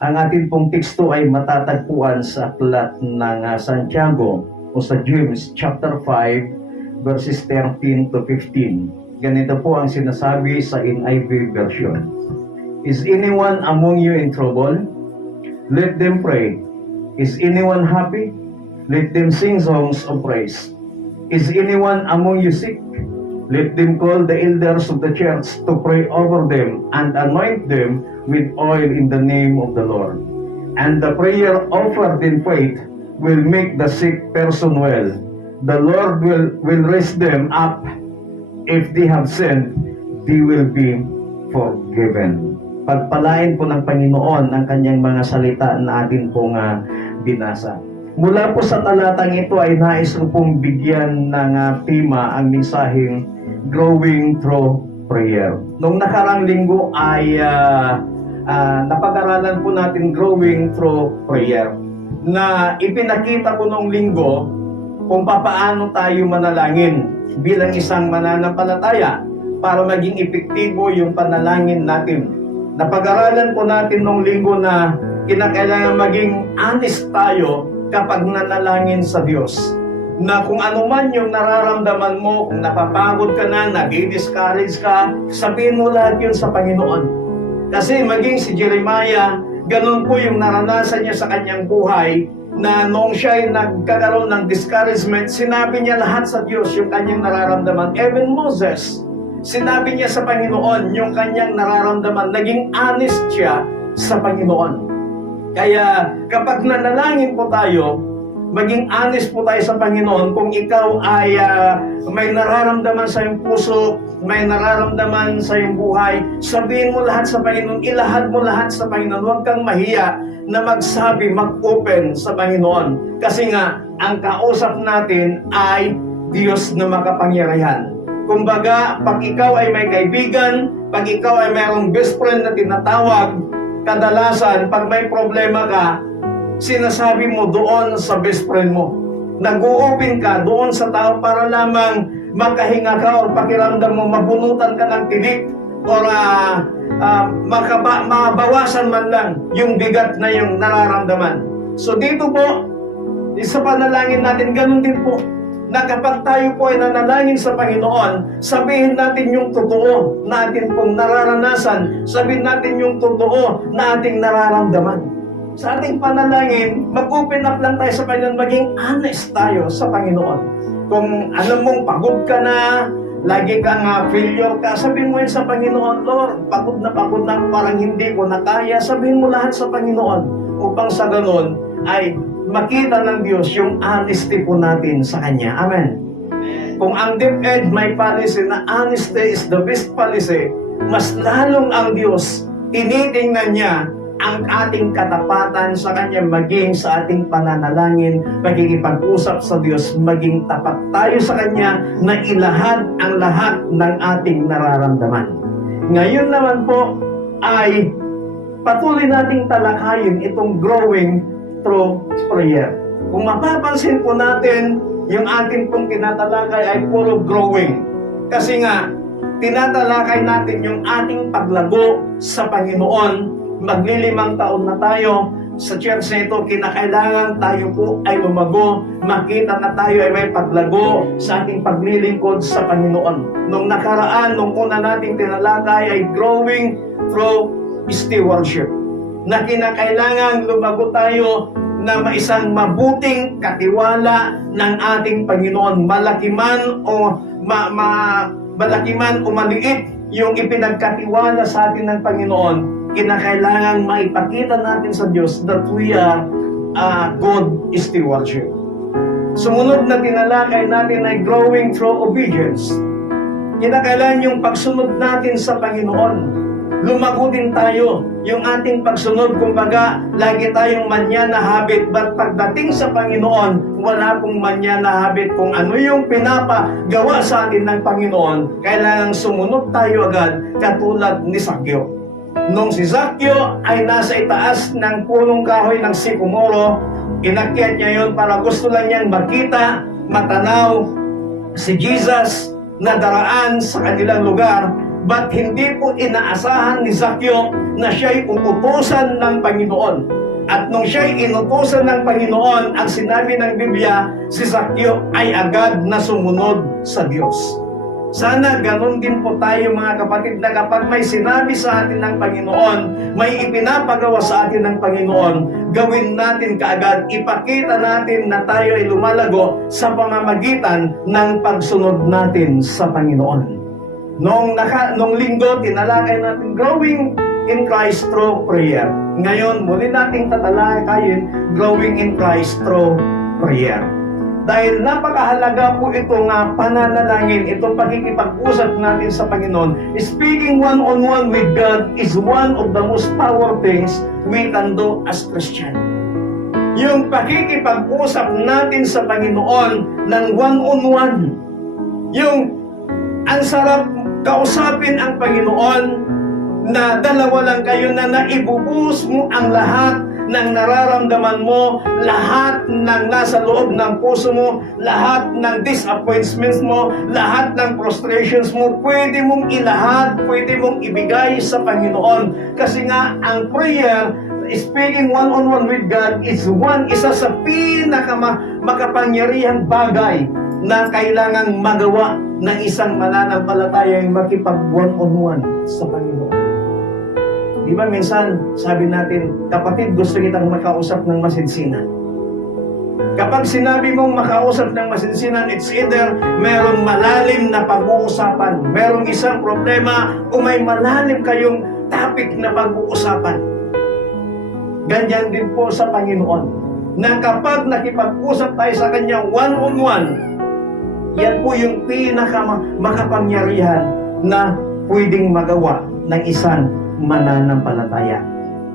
Ang ating pong teksto ay matatagpuan sa aklat ng Santiago o sa James chapter 5 verses 13 to 15. Ganito po ang sinasabi sa NIV version. Is anyone among you in trouble? Let them pray. Is anyone happy? Let them sing songs of praise. Is anyone among you sick? Let them call the elders of the church to pray over them and anoint them with oil in the name of the Lord. And the prayer offered in faith will make the sick person well. The Lord will raise them up. If they have sinned, they will be forgiven. Pagpalain po ng Panginoon ang kanyang mga salita na atin pong binasa. Mula po sa talatang ito ay nais ko pong bigyan ng tema ang mensaheng Growing Through Prayer. Noong nakarang linggo ay napag-aralan po natin Growing Through Prayer na ipinakita ko noong linggo kung papaano tayo manalangin bilang isang mananampalataya para maging epektibo yung panalangin natin. Napag-aralan po natin noong linggo na kinakailangan maging honest tayo kapag nanalangin sa Diyos. Na kung ano man yung nararamdaman mo, kung napapagod ka na, nadi-discourage ka, sabihin mo lahat yun sa Panginoon. Kasi maging si Jeremiah, ganun po yung naranasan niya sa kanyang buhay, na noong siya ay nagkakaroon ng discouragement, sinabi niya lahat sa Diyos yung kanyang nararamdaman. Even Moses, sinabi niya sa Panginoon yung kanyang nararamdaman. Naging honest siya sa Panginoon. Kaya kapag nanalangin po tayo, maging honest po tayo sa Panginoon. Kung ikaw ay may nararamdaman sa iyong puso, may nararamdaman sa iyong buhay, sabihin mo lahat sa Panginoon, ilahad mo lahat sa Panginoon. Huwag kang mahiya na magsabi, mag-open sa Panginoon. Kasi nga, ang kausap natin ay Diyos na makapangyarihan. Kumbaga, pag ikaw ay may kaibigan, pag ikaw ay mayroong best friend na tinatawag, kadalasan, pag may problema ka, sinasabi mo doon sa best friend mo. Nag-o-open ka doon sa tao para lamang makahinga ka o pakiramdam mo, mabunutan ka ng tinik o mabawasan man lang yung bigat na yung nararamdaman. So dito po, sa panalangin natin, ganun din po, na kapag tayo po ay nanalangin sa Panginoon, sabihin natin yung totoo na atin pong nararanasan, sabihin natin yung totoo na ating nararamdaman. Sa ating panalangin, mag-open up lang tayo sa Panginoon, maging honest tayo sa Panginoon. Kung alam mong pagod ka na, lagi kang failure ka, sabihin mo yun sa Panginoon, Lord, pagod na parang hindi ko na kaya, sabihin mo lahat sa Panginoon, upang sa ganun ay makita ng Diyos yung honesty po natin sa Kanya. Amen. Kung ang DepEd may policy na honesty is the best policy, mas lalong ang Diyos, tinitingnan niya ang ating katapatan sa Kanya, maging sa ating pananalangin, magkikipag-usap sa Diyos, maging tapat tayo sa Kanya na ilahad ang lahat ng ating nararamdaman. Ngayon naman po ay patuloy nating talakayin itong growing through prayer. Kung mapapansin po natin, yung ating pong tinatalakay ay puro growing. Kasi nga, tinatalakay natin yung ating paglago sa Panginoon. Maglilimang taon na tayo sa church na ito, kinakailangan tayo po ay lumago, makita na tayo ay may paglago sa ating paglilingkod sa Panginoon. Nung nakaraan, nung una nating tinalakay ay growing through stewardship, na kinakailangan lumago tayo na maisang mabuting katiwala ng ating Panginoon. Malaki man o maliit yung ipinagkatiwala sa atin ng Panginoon, kinakailangan maipakita natin sa Diyos that we are good stewardship. Sumunod na tinalakay natin ay growing through obedience. Kinakailangan yung pagsunod natin sa Panginoon. Lumago din tayo yung ating pagsunod. Kumbaga, lagi tayong manya na habit, but pagdating sa Panginoon, wala pong manya na habit. Kung ano yung pinapagawa sa atin ng Panginoon, kailangang sumunod tayo agad, katulad ni Zaccheo. Nung si Zaccheo ay nasa itaas ng punong kahoy ng sikomoro, inakyat niya yun para gusto lang niyang makita, matanaw si Jesus na daraan sa kanilang lugar. But hindi po inaasahan ni Zaccheo na siya'y utusan ng Panginoon. At nung siya'y inutusan ng Panginoon, ang sinabi ng Biblia, si Zaccheo ay agad na sumunod sa Diyos. Sana ganun din po tayo mga kapatid, na kapag may sinabi sa atin ng Panginoon, may ipinapagawa sa atin ng Panginoon, gawin natin kaagad, ipakita natin na tayo ay lumalago sa pamamagitan ng pagsunod natin sa Panginoon. Nung linggo, tinalakay natin growing in Christ through prayer. Ngayon, muli nating tatalakayin growing in Christ through prayer. Dahil napakahalaga po itong pananalangin, itong pagkikipag-usap natin sa Panginoon. Speaking one-on-one with God is one of the most powerful things we can do as Christian. Yung pakikipag-usap natin sa Panginoon ng one-on-one. Yung ang sarap kausapin ang Panginoon na dalawa lang kayo na naibubuhos mo ang lahat ng nararamdaman mo, lahat ng nasa loob ng puso mo, lahat ng disappointments mo, lahat ng frustrations mo, pwede mong ilahad, pwede mong ibigay sa Panginoon. Kasi nga, ang prayer, speaking one-on-one with God, is isa sa makapangyarihang bagay na kailangang magawa ng isang mananampalataya yung makipag one-on-one sa Panginoon. Di ba minsan, sabi natin, kapatid, gusto kitang makausap ng masinsinan. Kapag sinabi mong makausap ng masinsinan, it's either merong malalim na pag-uusapan, merong isang problema, o may malalim kayong topic na pag-uusapan. Ganyan din po sa Panginoon, na kapag nakipag-usap tayo sa Kanya one-on-one, yan po yung makapangyarihan na pwedeng magawa ng isang mananampalataya.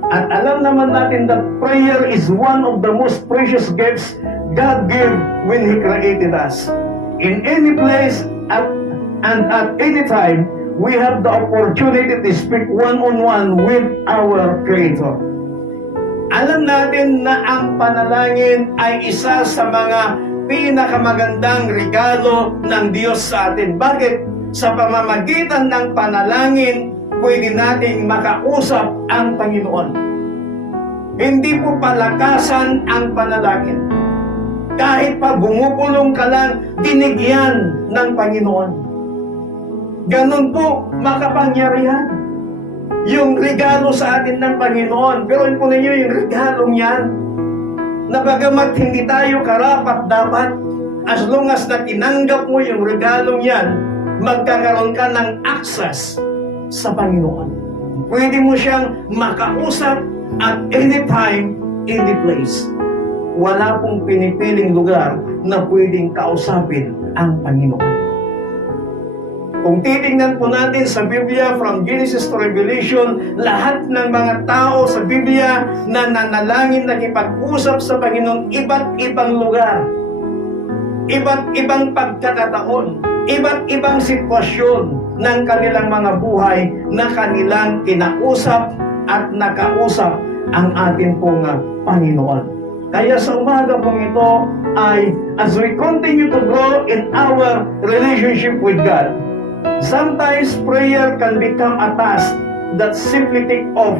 At alam naman natin that prayer is one of the most precious gifts God gave when He created us. In any place and at any time, we have the opportunity to speak one-on-one with our Creator. Alam natin na ang panalangin ay isa sa mga pinakamagandang regalo ng Diyos sa atin. Bakit? Sa pamamagitan ng panalangin, pwede nating makausap ang Panginoon. Hindi po palakasan ang panalangin. Kahit pa bumubulong ka lang, dinigyan ng Panginoon. Ganun po makapangyarihan yung regalo sa atin ng Panginoon. Pero po ninyo yung regalong yan, na bagamat hindi tayo karapat-dapat, as long as na tinanggap mo yung regalong yan, magkakaroon ka ng access sa Panginoon. Pwede mo siyang makausap at any time, any place. Wala pong pinipiling lugar na pwedeng kausapin ang Panginoon. Kung titingnan po natin sa Biblia from Genesis to Revelation, lahat ng mga tao sa Biblia na nanalangin nakipag-usap sa Panginoon, iba't ibang lugar, iba't ibang pagkakataon, iba't ibang sitwasyon ng kanilang mga buhay na kanilang kinausap at nakausap ang ating pong Panginoon. Kaya sa umaga pong ito ay, as we continue to grow in our relationship with God, sometimes prayer can become a task that simply take off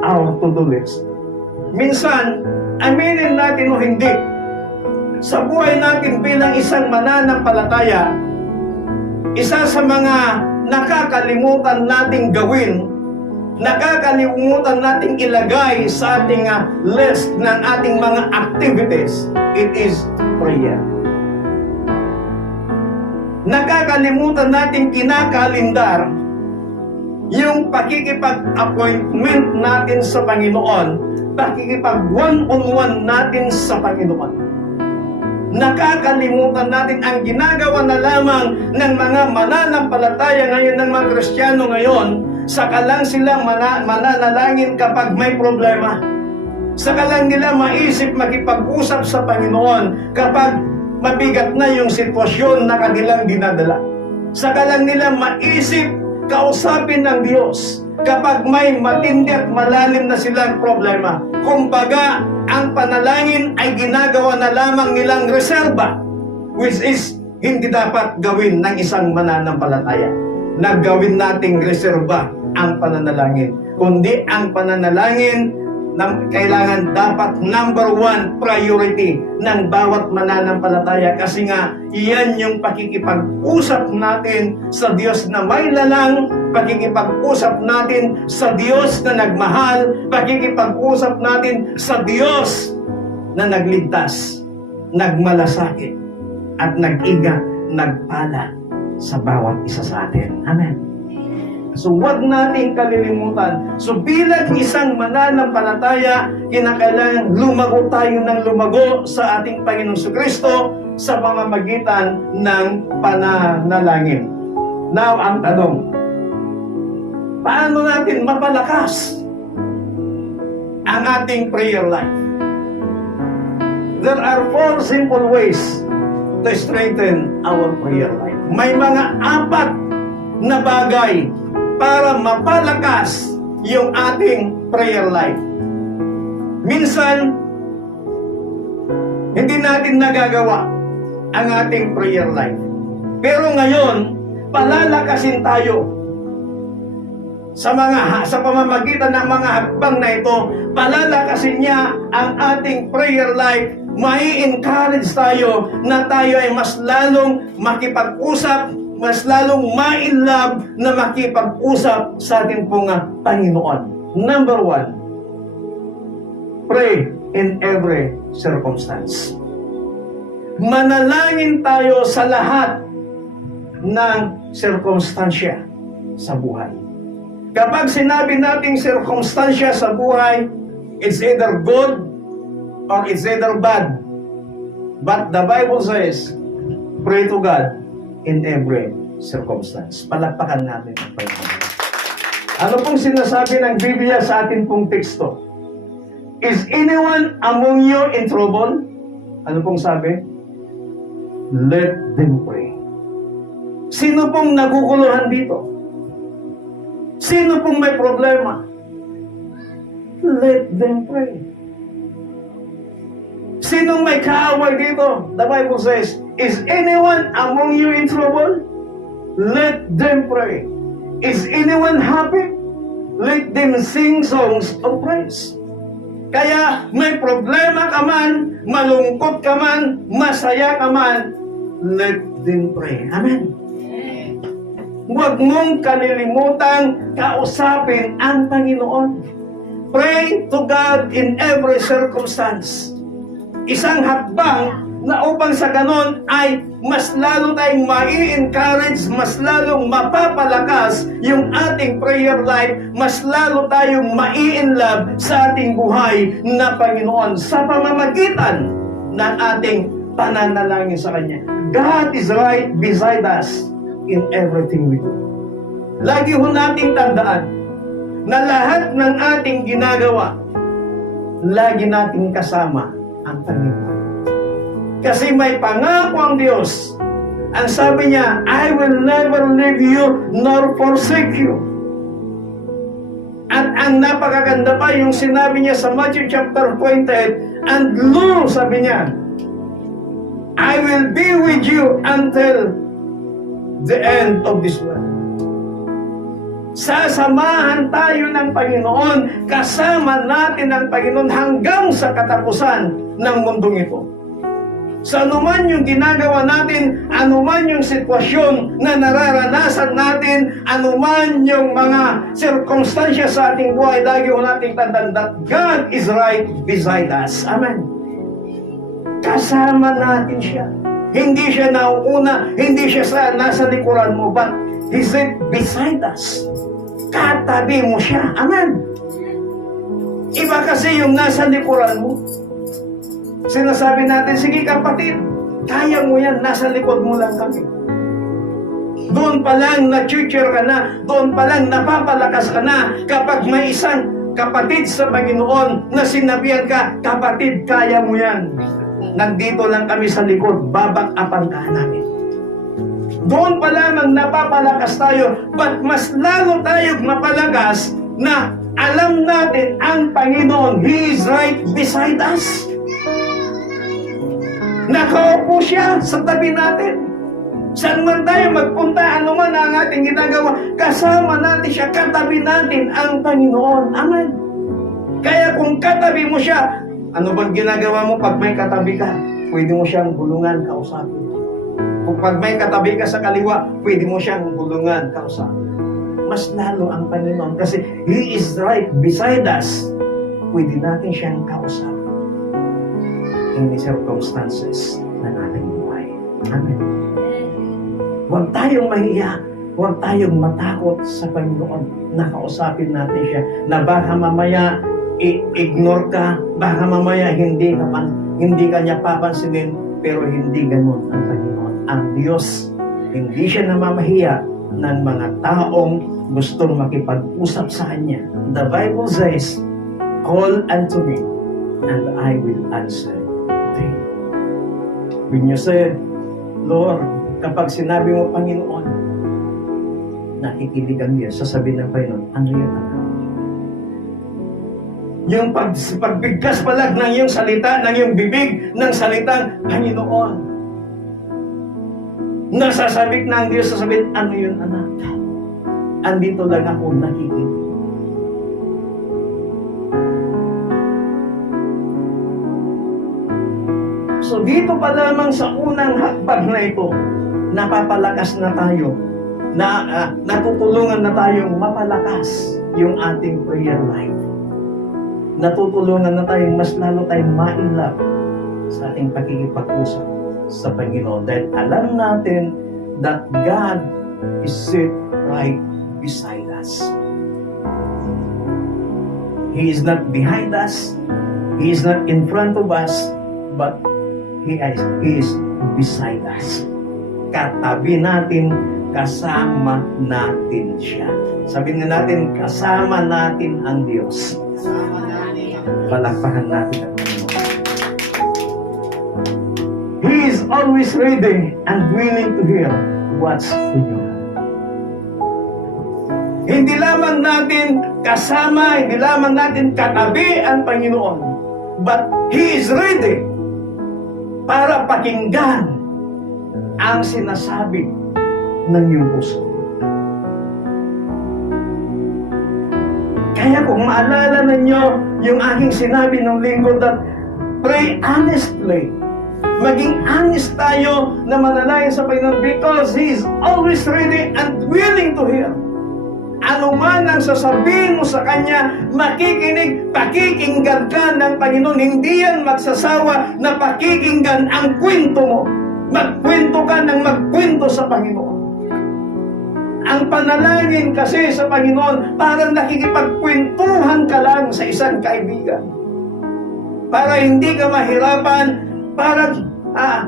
our to-do list. Minsan, aminin natin o hindi, sa buhay natin bilang isang mananampalataya, isa sa mga nakakalimutan nating gawin, nakakalimutan nating ilagay sa ating list ng ating mga activities, it is prayer. Nakakalimutan nating kinakalindar yung pakikipag-appointment natin sa Panginoon, pakikipag one-on-one natin sa Panginoon. Nakakalimutan natin ang ginagawa na lamang ng mga mananampalataya ngayon, ng mga Kristiyano ngayon, saka lang silang mananalangin kapag may problema. Saka lang nila maisip makipag-usap sa Panginoon kapag mabigat na yung sitwasyon na kanilang dinadala. Saka lang nila maisip kausapin ng Diyos kapag may matindi at malalim na silang problema. Kumbaga, ang panalangin ay ginagawa na lamang nilang reserba, which is hindi dapat gawin ng isang mananampalataya. na gawin nating reserba ang pananalangin. Kundi ang pananalangin na kailangan dapat number 1 priority ng bawat mananampalataya, kasi nga iyan yung pakikipag-usap natin sa Diyos na may lalang, pakikipag-usap natin sa Diyos na nagmahal, pakikipag-usap natin sa Diyos na nagligtas, nagmalasakit, at nag-ingat, nagpala sa bawat isa sa atin. Amen. So wag nating kalilimutan. So bilang isang mananampalataya, kinakailangan lumago tayo ng lumago sa ating Panginoong Kristo sa pamamagitan ng pananalangin. Now, ang tanong, paano natin mapalakas ang ating prayer life? There are 4 simple ways to strengthen our prayer life. May mga 4 na bagay para mapalakas yung ating prayer life. Minsan, hindi natin nagagawa ang ating prayer life. Pero ngayon, palalakasin tayo sa pamamagitan ng mga hakbang na ito. Palalakasin niya ang ating prayer life. Mai-encourage tayo na tayo ay mas lalong makipag-usap, mas lalong ma-inlove na makipag-usap sa ating pong Panginoon. Number 1, pray in every circumstance. Manalangin tayo sa lahat ng circumstansya sa buhay. Kapag sinabi nating circumstansya sa buhay, it's either good or it's either bad. But the Bible says, pray to God in every circumstance. Palakpakan natin ang Panginoon. Ano pong sinasabi ng Biblia sa atin pong teksto? Is anyone among you in trouble? Ano pong sabi? Let them pray. Sino pong naguguluhan dito? Sino pong may problema? Let them pray. Sinong may kaaway dito? The Bible says, is anyone among you in trouble? Let them pray. Is anyone happy? Let them sing songs of praise. Kaya may problema ka man, malungkot ka man, masaya ka man, let them pray. Amen. Huwag mong kalilimutan kausapin ang Panginoon. Pray to God in every circumstance. Isang hakbang na upang sa ganon ay mas lalo tayong mai-encourage, mas lalong mapapalakas yung ating prayer life, mas lalo tayong mai-inlove sa ating buhay na Panginoon sa pamamagitan ng ating pananalangin sa Kanya. God is right beside us in everything we do. Lagi ho nating tandaan na lahat ng ating ginagawa, lagi nating kasama ang Panginoon. Kasi may pangako ang Diyos. Ang sabi niya, I will never leave you nor forsake you. At ang napakaganda pa yung sinabi niya sa Matthew chapter 28, and lo, sabi niya, I will be with you until the end of this world. Sasamahan tayo ng Panginoon, kasama natin ang Panginoon hanggang sa katapusan ng mundong ito. Sa anuman yung ginagawa natin, anuman yung sitwasyon na nararanasan natin, anuman yung mga sirkumstansya sa ating buhay, lagi ho nating tandaan that God is right beside us. Amen. Kasama natin siya. Hindi siya nauuna, hindi siya nasa likuran mo, but He's beside us. Katabi mo siya. Amen. Iba kasi yung nasa likuran mo. Sinasabi natin, sige kapatid, kaya mo yan, nasa likod mo lang kami. Doon pa lang na-tutor ka na, doon pa lang napapalakas ka na kapag may isang kapatid sa Panginoon na sinabihan ka, kapatid, kaya mo yan. Nandito lang kami sa likod, babak-apan ka namin. Doon pa lamang napapalakas tayo, but mas lalo tayong mapalakas na alam natin ang Panginoon, He is right beside us. Nakaupo siya sa tabi natin. Saan man tayo magpunta, ano man ang ating ginagawa, kasama natin siya, katabi natin ang Panginoon. Amen. Kaya kung katabi mo siya, ano bang ginagawa mo pag may katabi ka? Pwede mo siyang bulungan, kausapin. Kung pag may katabi ka sa kaliwa, pwede mo siyang bulungan, kausapin. Mas lalo ang Panginoon kasi He is right beside us. Pwede natin siyang kausapin in the circumstances ng ating buhay. Amen. Huwag tayong mahiya, huwag tayong matakot sa Panginoon na kausapin natin siya, na baka mamaya i-ignore ka, baka mamaya hindi ka niya papansinin, pero hindi ganun ang Panginoon. Ang Diyos, hindi siya namamahiya ng mga taong gustong makipag-usap sa Kanya. The Bible says, "Call unto me, and I will answer thee." When you said, Lord, kapag sinabi mo, Panginoon, nakikinig ang Diyos, sasabihin ng Panginoon, ano yun? Yung pagbigkas palag ng iyong salita, ng iyong bibig, ng salitang Panginoon. Nasasabik ng Diyos, sasabihin, ano yun, anak? Andito lang ako nakikinig. So dito pa lamang sa unang hakbang na ito, napapalakas na tayo, natutulungan na tayong mapalakas yung ating prayer life. Natutulungan na tayong mas lalo tayong ma-inlove sa ating pakikipag-usap sa Panginoon. Dahil alam natin that God is sit right beside us. He is not behind us. He is not in front of us, but He is beside us. Katabi natin, kasama natin siya. Sabihin nga natin, kasama natin ang Diyos. Palakpakan natin ang Panginoon. He is always ready and willing to hear what's in your heart. Hindi lamang natin kasama, hindi lamang natin katabi ang Panginoon, but He is ready para pakinggan ang sinasabi ng iyong puso. Kaya kung maalala ninyo yung aking sinabi ng linggo that pray honestly, maging honest tayo na manalangin sa Panginoon because He is always ready and willing to hear. Ano man ang sasabihin mo sa Kanya, makikinig, pakikinggan ka ng Panginoon. Hindi yan magsasawa na pakikinggan ang kwento mo. Magkwento ka ng magkwento sa Panginoon. Ang panalangin kasi sa Panginoon, parang nakikipagkwentuhan ka lang sa isang kaibigan. Para hindi ka mahirapan, para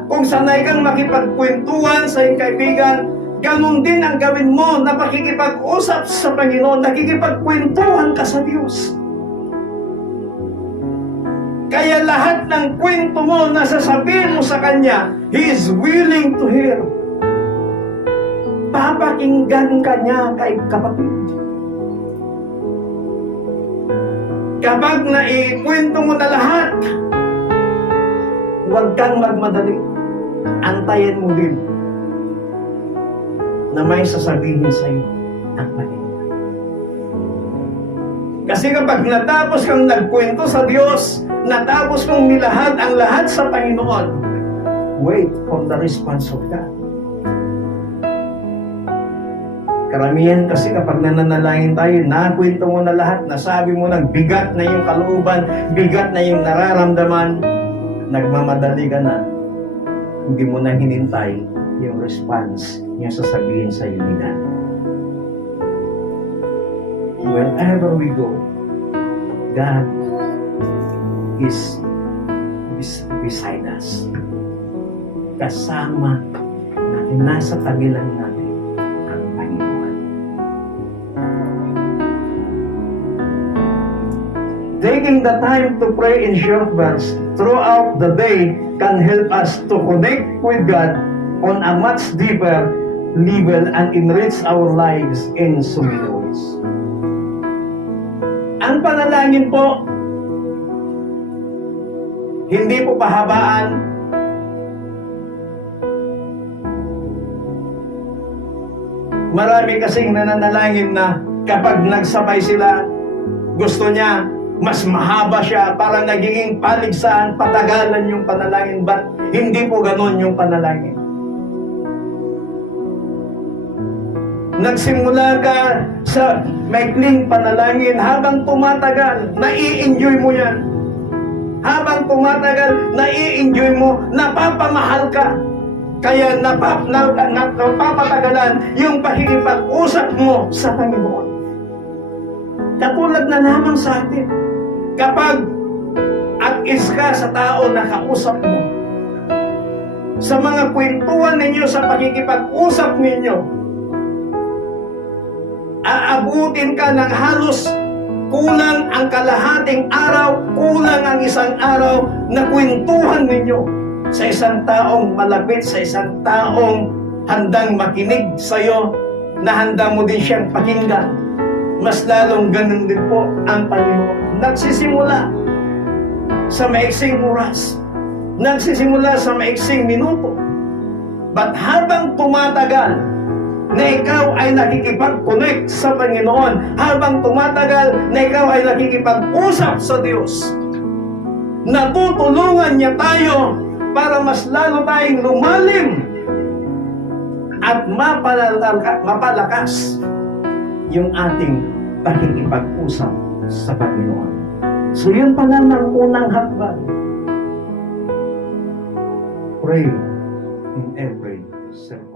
kung sanay kang makipagkwentuhan sa iyong kaibigan, ganun din ang gawin mo na pakikipag-usap sa Panginoon, nakikipagkwentuhan ka sa Diyos. Kaya lahat ng kwento mo na sasabihin mo sa Kanya, He is willing to hear. Papakinggan ka niya kay kapatid. Kapag naikwento mo na lahat, huwag kang magmadali. Antayin mo din na may sasabihin sa iyo ang Panginoon. Kasi kapag natapos kang nagkwento sa Diyos, natapos mong nilahad ang lahat sa Panginoon, wait for the response of God. Karamihan kasi kapag nananalangin tayo, nakwento mo na lahat, nasabi mo na bigat na yung kalooban, bigat na yung nararamdaman, nagmamadali ka na, hindi mo na hinintay yung response niya sasabihin sa iyo ni God. Wherever we go, God is beside us. Kasama natin, nasa tabi lang natin ang Panginoon. Taking the time to pray in short bursts throughout the day can help us to connect with God on a much deeper level and enrich our lives in so many ways. Ang panalangin po, hindi po pahabaan. Marami kasing nananalangin na kapag nagsabay sila, gusto niya mas mahaba siya para nagiging paligsahan, patagalan yung panalangin. But hindi po ganon yung panalangin. Nagsimula ka sa maikling panalangin, habang tumatagal, nai-enjoy mo yan. Habang tumatagal, nai-enjoy mo, napapamahal ka. Kaya napapatagalan yung pakikipag-usap mo sa Panginoon. Katulad na lamang sa atin, kapag at-is ka sa tao na kausap mo, sa mga kwentuhan ninyo, sa pakikipag-usap ninyo, aabutin ka ng halos kulang ang kalahating araw, kulang ang isang araw na kwentuhan ninyo sa isang taong malapit, sa isang taong handang makinig sa'yo, na handa mo din siyang pakinggan. Mas lalong ganun din po ang Panginoon. Nagsisimula sa maiksing oras, nagsisimula sa maiksing minuto, but habang tumatagal na ikaw ay nakikipag-connect sa Panginoon, habang tumatagal na ikaw ay nakikipag-usap sa Diyos, natutulungan niya tayo para mas lalo tayong lumalim at mapalakas yung ating pakikipag-usap sa Panginoon. So yun pala ng unang hakbang. Pray in every circumstance.